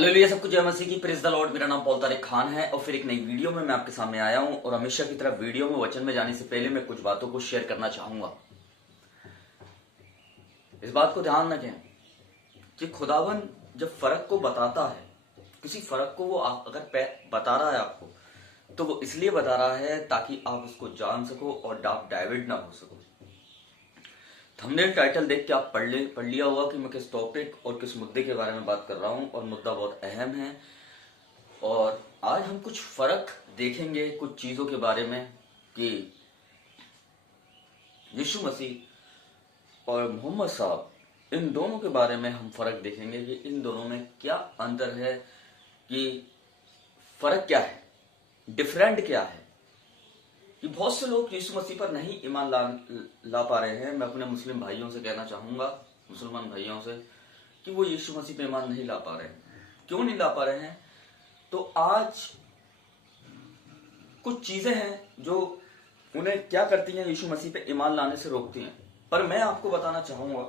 Hallelujah, सब कुछ जय मसीह की। Praise the Lord. मेरा नाम पॉल तारिक खान है और फिर एक नई वीडियो में मैं आपके सामने आया हूं। और हमेशा की तरह वीडियो में वचन में जाने से पहले मैं कुछ बातों को शेयर करना चाहूंगा। इस बात को ध्यान रखें कि खुदावन जब फर्क को बताता है, किसी फर्क को वो अगर बता रहा है आपको, तो वो इसलिए बता रहा है ताकि आप उसको जान सको और आप डाइवर्ट ना हो सको। थंबनेल टाइटल देख के आप पढ़ लिया होगा कि मैं किस टॉपिक और किस मुद्दे के बारे में बात कर रहा हूं, और मुद्दा बहुत अहम है। और आज हम कुछ फर्क देखेंगे कुछ चीजों के बारे में कि यीशु मसीह और मोहम्मद साहब, इन दोनों के बारे में हम फर्क देखेंगे कि इन दोनों में क्या अंतर है, कि फर्क क्या है, डिफरेंट क्या है। कि बहुत से लोग यीशु मसीह पर नहीं ईमान ला पा रहे हैं। मैं अपने मुस्लिम भाइयों से कहना चाहूंगा, मुसलमान भाइयों से, कि वो यीशु मसीह पर ईमान नहीं ला पा रहे हैं। क्यों नहीं ला पा रहे हैं? तो आज कुछ चीजें हैं जो उन्हें क्या करती हैं, यीशु मसीह पे ईमान लाने से रोकती हैं। पर मैं आपको बताना चाहूंगा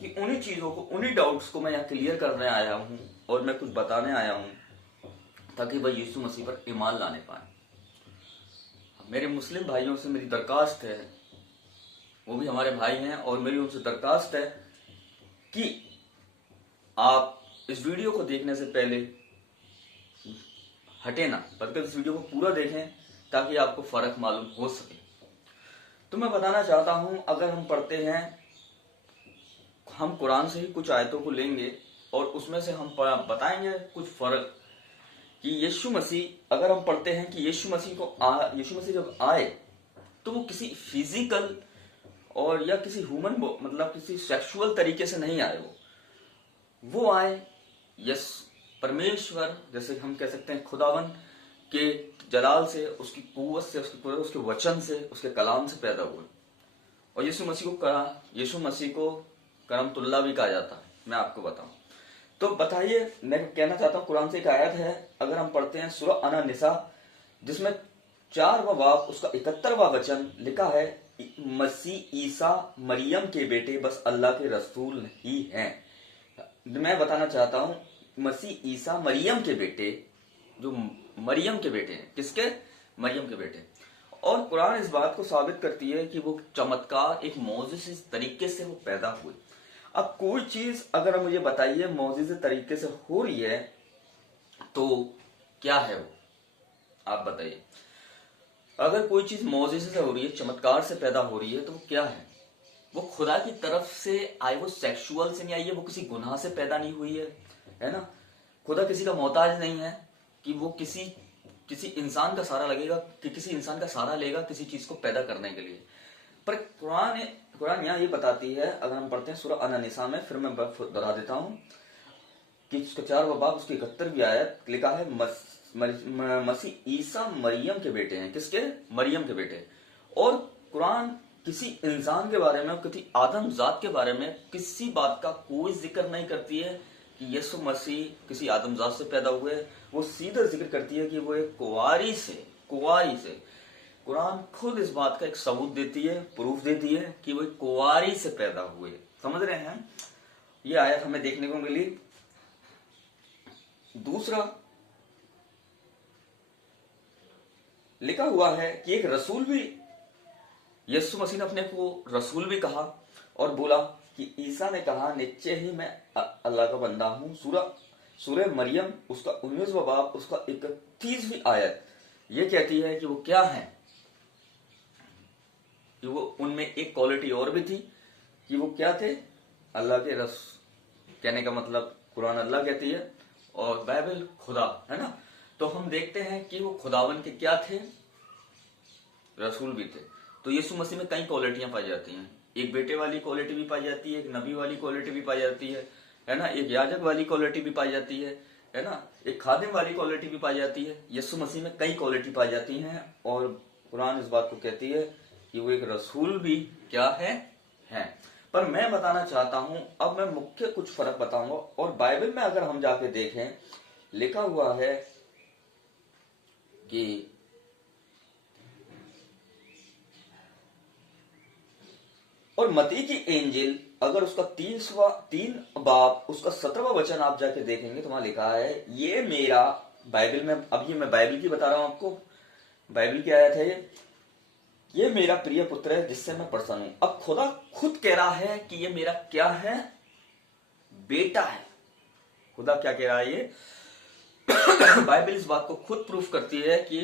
कि उन्हीं चीजों को, उन्हीं डाउट्स को मैं यहाँ क्लियर करने आया हूं और मैं कुछ बताने आया हूं ताकि वह यीशु मसीह पर ईमान लाने पाए। मेरे मुस्लिम भाइयों से मेरी दरखास्त है, वो भी हमारे भाई हैं, और मेरी उनसे दरखास्त है कि आप इस वीडियो को देखने से पहले हटे ना, बल्कि इस वीडियो को पूरा देखें ताकि आपको फर्क मालूम हो सके। तो मैं बताना चाहता हूं, अगर हम पढ़ते हैं, हम कुरान से ही कुछ आयतों को लेंगे और उसमें से हम बताएंगे कुछ फर्क। कि यीशु मसीह, अगर हम पढ़ते हैं कि यीशु मसीह जब आए तो वो किसी फिजिकल और या किसी ह्यूमन, मतलब किसी सेक्सुअल तरीके से नहीं आए। वो आए यस परमेश्वर, जैसे हम कह सकते हैं खुदावन के जलाल से, उसकी कुव्वत से, उसके वचन से, उसके कलाम से पैदा हुए। और यीशु मसीह को करमतुल्लाह भी कहा जाता है। मैं आपको बताऊं तो बताइए, मैं कहना चाहता हूं, कुरान से एक आयत है, अगर हम पढ़ते हैं सूरह अन-निसा, जिसमें 4वां बाब उसका 71वां वचन लिखा है, मसीह ईसा मरियम के बेटे बस अल्लाह के रसूल ही हैं। मैं बताना चाहता हूं, मसीह ईसा मरियम के बेटे, जो मरियम के बेटे हैं, किसके? मरियम के बेटे। और कुरान इस बात को साबित करती है कि वो चमत्कार एक मौजिज़े तरीके से वो पैदा हुए। अब कोई चीज अगर मुझे बताइए मौजिज़े तरीके से हो रही है तो क्या है वो, आप बताइए। अगर कोई चीज मौजिज़े से हो रही है, चमत्कार से पैदा हो रही है, तो वो क्या है? वो खुदा की तरफ से आई, वो सेक्सुअल से नहीं आई है, वो किसी गुनाह से पैदा नहीं हुई है ना। खुदा किसी का मोहताज नहीं है कि वो किसी इंसान का सहारा लगेगा, कि किसी इंसान का सहारा लेगा किसी चीज को पैदा करने के लिए। पर कुरान यहाँ ये बताती है, अगर हम पढ़ते हैं सूरह अन-निसा में, फिर मैं दोहरा देता हूँ कि उसका 4वां बाब उसकी 71वीं आयत लिखा है, मसीह ईसा मरियम के बेटे हैं। किसके? मरियम के बेटे। और कुरान किसी इंसान के बारे में, किसी आदम जात के बारे में किसी बात का कोई जिक्र नहीं करती है कि यीशु मसीह किसी आदम जात से पैदा हुए। वो सीधा जिक्र करती है कि वो एक कुंवारी से कुरान खुद इस बात का एक सबूत देती है, प्रूफ देती है कि वो एक कुंवारी से पैदा हुए। समझ रहे हैं? ये आयत हमें देखने को मिली। दूसरा लिखा हुआ है कि एक रसूल भी, यीशु मसीह ने अपने को रसूल भी कहा और बोला कि ईसा ने कहा, निश्चय ही मैं अल्लाह का बंदा हूं। सूरह मरियम उसका 19वां बाब उसका 31वीं आयत ये कहती है कि वो क्या है, कि वो, उनमें एक क्वालिटी और भी थी कि वो क्या थे? अल्लाह के कहने का मतलब कुरान अल्लाह कहती है और बाइबल खुदा, है ना। तो हम देखते हैं कि वो खुदावन के क्या थे? रसूल भी थे। तो यीशु मसीह में कई क्वालिटियां पाई जाती हैं। एक बेटे वाली क्वालिटी भी पाई जाती है, एक नबी वाली क्वालिटी भी पाई जाती है ना। एक याजक वाली क्वालिटी भी पाई जाती है ना। एक खादिम वाली क्वालिटी भी पाई जाती है। यीशु मसीह में कई क्वालिटी पाई जाती हैं और कुरान इस बात को कहती है कि वो एक रसूल भी क्या है। पर मैं बताना चाहता हूं, अब मैं मुख्य कुछ फर्क बताऊंगा। और बाइबल में अगर हम जाके देखें, लिखा हुआ है कि और मती की एंजिल अगर उसका 3 बाब उसका 17वां वचन आप जाके देखेंगे तो वहां लिखा है, ये मेरा, बाइबल में, अब ये मैं बाइबल की बता रहा हूं आपको, बाइबल की आयत है ये मेरा प्रिय पुत्र है जिससे मैं प्रसन्न हूं। अब खुदा खुद कह रहा है कि ये मेरा क्या है, बेटा है। खुदा क्या कह रहा है ये बाइबल इस बात को खुद प्रूफ करती है कि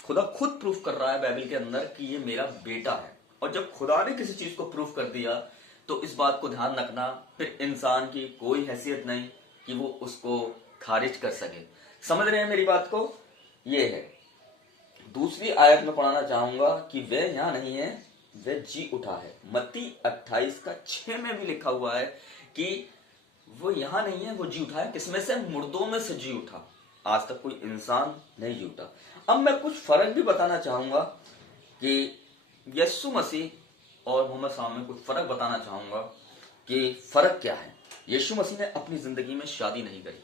खुदा खुद प्रूफ कर रहा है बाइबल के अंदर कि ये मेरा बेटा है। और जब खुदा ने किसी चीज को प्रूफ कर दिया तो इस बात को ध्यान रखना, फिर इंसान की कोई हैसियत नहीं कि वो उसको खारिज कर सके। समझ रहे हैं मेरी बात को? ये है। दूसरी आयत में पढ़ाना चाहूंगा कि वह यहां नहीं है, वह जी उठा है। मत्ती 28:6 में भी लिखा हुआ है कि वो यहां नहीं है, वो जी उठा है। किसमें से? मुर्दों में से जी उठा। आज तक कोई इंसान नहीं जी उठा। अब मैं कुछ फर्क भी बताना चाहूंगा कि यीशु मसीह और मोहम्मद साहब में कुछ फर्क बताना चाहूंगा कि फर्क क्या है। यीशु मसीह ने अपनी जिंदगी में शादी नहीं करी,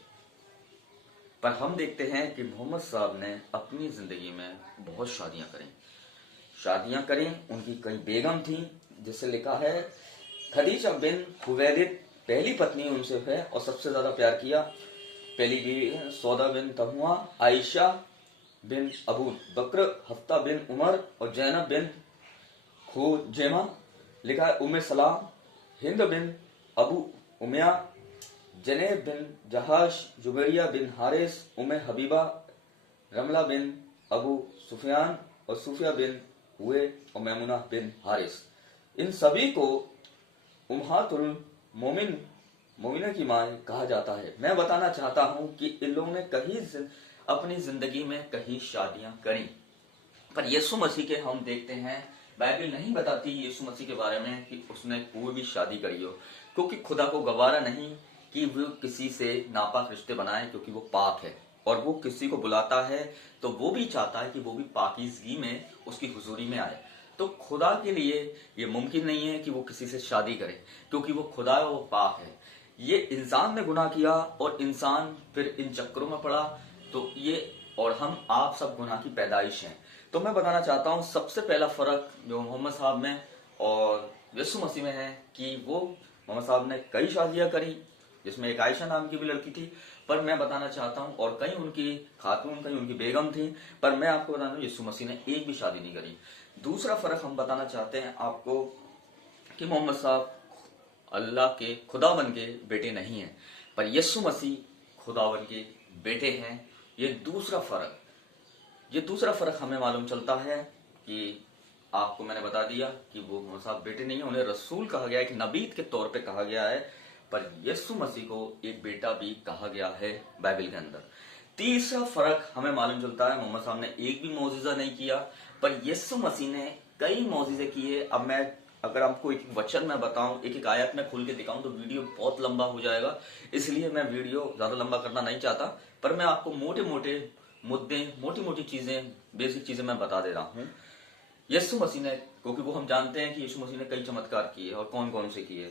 पर हम देखते हैं कि मोहम्मद साहब ने अपनी जिंदगी में बहुत शादियां करी। उनकी कई बेगम थी, जिससे लिखा है खदीजा बिन खुवैलिद पहली पत्नी उनसे है और सबसे ज्यादा प्यार किया। पहली बीवी सौदा बिन तमुआ, आयशा बिन अबू बकर, हफ्ता बिन उमर और जैनब बिन खुजैमा। लिखा है उम्मे सलाम, हिंद बिन अबू उमैया, जनेब बिन जहाश, जुबैरिया बिन हारिस, उम्मे हबीबा, रमला बिन अबू सुफियान और सुफिया बिन हुए और मैमुना बिन हारिस। इन सभी को उम्महातुल मोमिना की मां कहा जाता है। मैं बताना चाहता हूं कि इन लोगों ने कहीं अपनी जिंदगी में कहीं शादियां करी, पर यीशु मसीह के हम देखते हैं बाइबल नहीं बताती यीशु मसीह के बारे में कि उसने कोई भी शादी करी हो, क्योंकि खुदा को गवारा नहीं कि वो किसी से नापाक रिश्ते बनाए, क्योंकि वो पाक है। और वो किसी को बुलाता है तो वो भी चाहता है कि वो भी पाकीज़गी में उसकी हुजूरी में आए। तो खुदा के लिए ये मुमकिन नहीं है कि वो किसी से शादी करे, क्योंकि वो खुदा है, वो पाक है। ये इंसान ने गुनाह किया और इंसान फिर इन चक्करों में पड़ा, तो ये और हम आप सब गुनाह की पैदाइश हैं। तो मैं बताना चाहता हूँ सबसे पहला फर्क जो मोहम्मद साहब में और यीशु मसीह में है कि वो मोहम्मद साहब ने कई शादियां करी, जिसमें एक आयशा नाम की भी लड़की थी, पर मैं बताना चाहता हूँ, और कई उनकी खातून, कई उनकी बेगम थी, पर मैं आपको बता दूं यीशु मसीह ने एक भी शादी नहीं करी। दूसरा फर्क हम बताना चाहते हैं आपको कि मोहम्मद साहब अल्लाह के खुदावन के बेटे नहीं हैं, पर यीशु मसीह खुदावन के बेटे हैं। ये दूसरा फर्क हमें मालूम चलता है कि आपको मैंने बता दिया कि वो मोहम्मद साहब बेटे नहीं है, उन्हें रसूल कहा गया है, एक नबी के तौर पे कहा गया है, पर यीशु मसीह को एक बेटा भी कहा गया है बाइबल के अंदर। तीसरा फर्क हमें मालूम चलता है, मोहम्मद साहब ने एक भी मौजिजा नहीं किया, पर यीशु मसीह ने कई मौजिजे किए। अब मैं अगर आपको एक वचन में बताऊं, एक एक आयत में खोल के दिखाऊं तो वीडियो बहुत लंबा हो जाएगा, इसलिए मैं वीडियो ज्यादा लंबा करना नहीं चाहता, पर मैं आपको मोटे मोटे मुद्दे, मोटी मोटी चीजें, बेसिक चीजें मैं बता दे रहा हूँ। यीशु मसीह ने, क्योंकि वो हम जानते हैं कि यीशु मसीह ने कई चमत्कार किए, और कौन कौन से किए,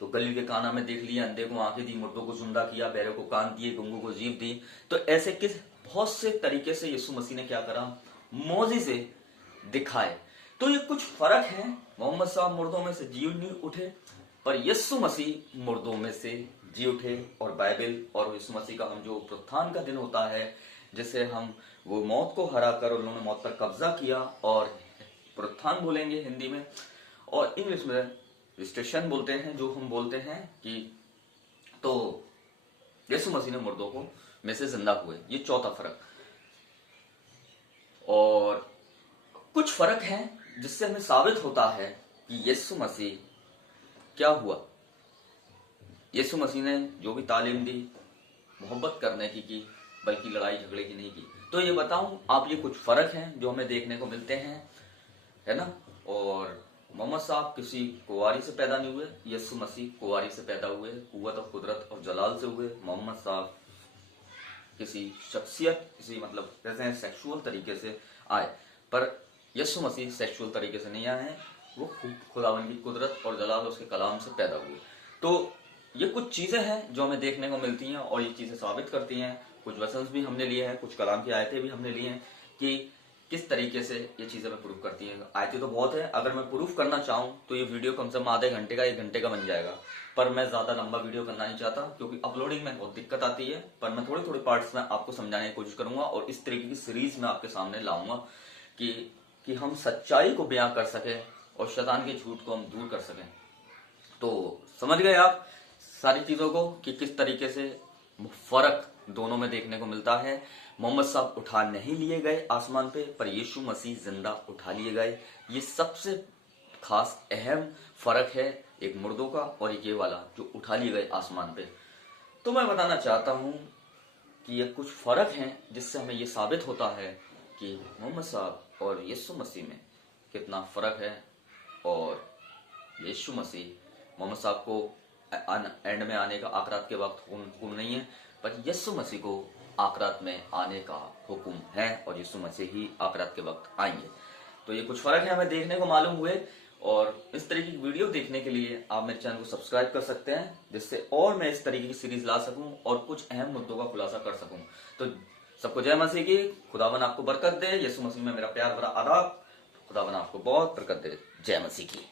तो गलील के काना में देख लिया, अंधे को आंखें दी, मुर्दों को जिंदा किया, बहरे को कान दिए, गूंगों को जीभ दी। तो ऐसे किस बहुत से तरीके से यीशु मसीह ने क्या करा, मौजिज़े दिखाए। तो ये कुछ फर्क है। मोहम्मद साहब मुर्दों में से जी नहीं उठे, पर यीशु मसीह मुर्दों में से जी उठे। और बाइबल और यीशु मसीह का हम जो पुनरुत्थान का दिन होता है, जिसे हम वो मौत को हरा कर उन्होंने मौत पर कब्जा किया, और पुनरुत्थान बोलेंगे हिंदी में, और इंग्लिश में रजिस्ट्रेशन बोलते हैं, जो हम बोलते हैं कि तो यीशु मसीह ने मुर्दों को में से जिंदा हुए। ये चौथा फर्क। और कुछ फर्क है जिससे हमें साबित होता है कि यीशु मसीह क्या हुआ। यीशु मसीह ने जो भी तालीम दी, मोहब्बत करने की बल्कि लड़ाई झगड़े की नहीं की। तो ये बताऊं आप, ये कुछ फर्क हैं जो हमें देखने को मिलते हैं, है ना। और मोहम्मद साहब किसी कुंवारी से पैदा नहीं हुए, यीशु मसीह कुंवारी से पैदा हुए, कुव्वत और कुदरत और जलाल से हुए। मोहम्मद साहब किसी शख्सियत, किसी मतलब कहते हैं सेक्सुअल तरीके से आए, पर यीशु मसीह सेक्सुअल तरीके से नहीं आए हैं, वो खुदावन की कुदरत और जलाल उसके कलाम से पैदा हुए। तो ये कुछ चीजें हैं जो हमें देखने को मिलती हैं, और ये चीजें साबित करती हैं। कुछ वचन भी हमने लिए हैं, कुछ कलाम की आयतें भी हमने ली हैं कि किस तरीके से ये चीजें मैं प्रूफ करती हैं। आयतें तो बहुत है, अगर मैं प्रूफ करना चाहूँ तो ये वीडियो कम से कम आधे घंटे का 1 घंटे का बन जाएगा, पर मैं ज्यादा लंबा वीडियो करना नहीं चाहता क्योंकि अपलोडिंग में बहुत दिक्कत आती है। पर मैं थोड़े थोड़े पार्ट्स में आपको समझाने की कोशिश करूंगा और इस तरीके की सीरीज में आपके सामने लाऊंगा कि हम सच्चाई को बयां कर सके और शैतान के झूठ को हम दूर कर सकें। तो समझ गए आप सारी चीजों को कि किस तरीके से फर्क दोनों में देखने को मिलता है। मोहम्मद साहब उठा नहीं लिए गए आसमान पे, पर यीशु मसीह जिंदा उठा लिए गए। ये सबसे खास अहम फर्क है एक मुर्दों का और एक ये वाला जो उठा लिए गए आसमान पे। तो मैं बताना चाहता हूं कि ये कुछ फर्क हैं जिससे हमें ये साबित होता है कि मोहम्मद साहब और यीशु मसीह में कितना फर्क है। और यीशु मसीह मोहम्मद साहब को एंड में आने का आखिरात के वक्त हुक्म नहीं है, पर यीशु मसीह को आखिरात में आने का हुक्म है और यीशु मसीह ही आखिरात के वक्त आएंगे। तो ये कुछ फर्क है हमें देखने को मालूम हुए। और इस तरीके की वीडियो देखने के लिए आप मेरे चैनल को सब्सक्राइब कर सकते हैं, जिससे और मैं इस तरीके की सीरीज ला सकूं और कुछ अहम मुद्दों का खुलासा कर सकूं। तो सबको जय मसीह की, खुदावन आपको बरकत दे। यीशु मसीह में मेरा प्यार भरा आदाब, खुदावन आपको बहुत बरकत दे। जय मसीह की।